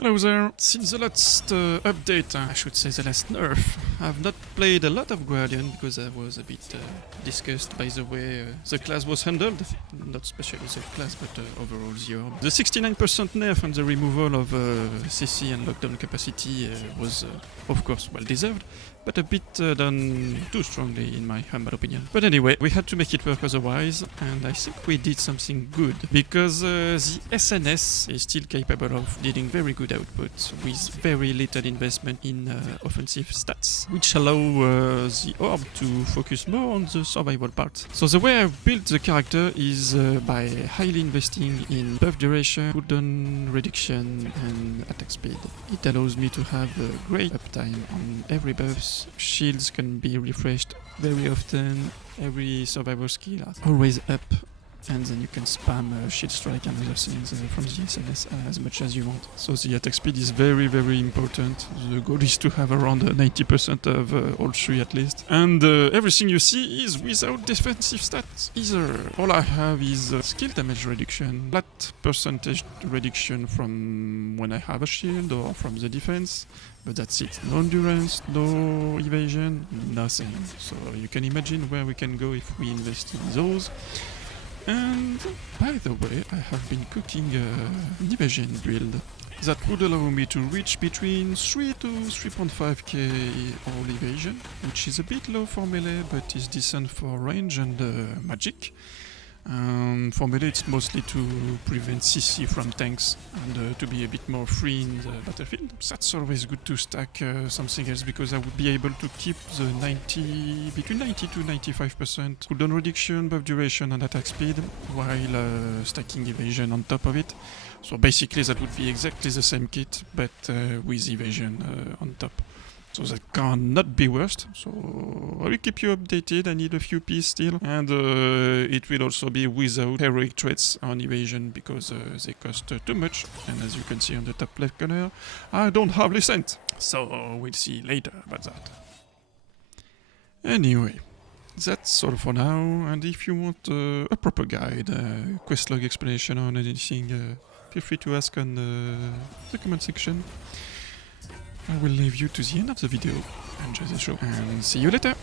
Hello there. Since the last update, I should say the last nerf, I've not played a lot of Guardian because I was a bit disgusted by the way the class was handled. Not especially the class, but overall the orb. The 69% nerf and the removal of CC and lockdown capacity was of course well deserved, but a bit done too strongly in my humble opinion. But anyway, we had to make it work otherwise, and I think we did something good, because the SNS is still capable of dealing very good output with very little investment in offensive stats, which allow the orb to focus more on the survival part. So the way I've built the character is by highly investing in buff duration, cooldown reduction and attack speed. It allows me to have a great uptime on every buffs. Shields can be refreshed very often, every survival skill are always up, and then you can spam shield strike and other things from the SNS as much as you want. So the attack speed is very important. The goal is to have around 90% of all three at least. And everything you see is without defensive stats either. All I have is skill damage reduction, flat percentage reduction from when I have a shield or from the defense, but that's it. No endurance, no evasion, nothing. So you can imagine where we can go if we invest in those. And by the way, I have been cooking an evasion build that would allow me to reach between 3 to 3.5k all evasion, which is a bit low for melee but is decent for range and magic. For melee it's mostly to prevent CC from tanks and to be a bit more free in the battlefield. That's always good to stack something else, because I would be able to keep the between 90 to 95% cooldown reduction, buff duration and attack speed, while stacking evasion on top of it. So basically that would be exactly the same kit, but with evasion on top. So that cannot be worst. So I will keep you updated. I need a few pieces still, and it will also be without heroic traits on evasion because they cost too much. And as you can see on the top left corner, I don't have Lucent. So we'll see later about that. Anyway, that's all for now. And if you want a proper guide, quest log explanation on anything, feel free to ask on the comment section. I will leave you to the end of the video. Enjoy the show and see you later!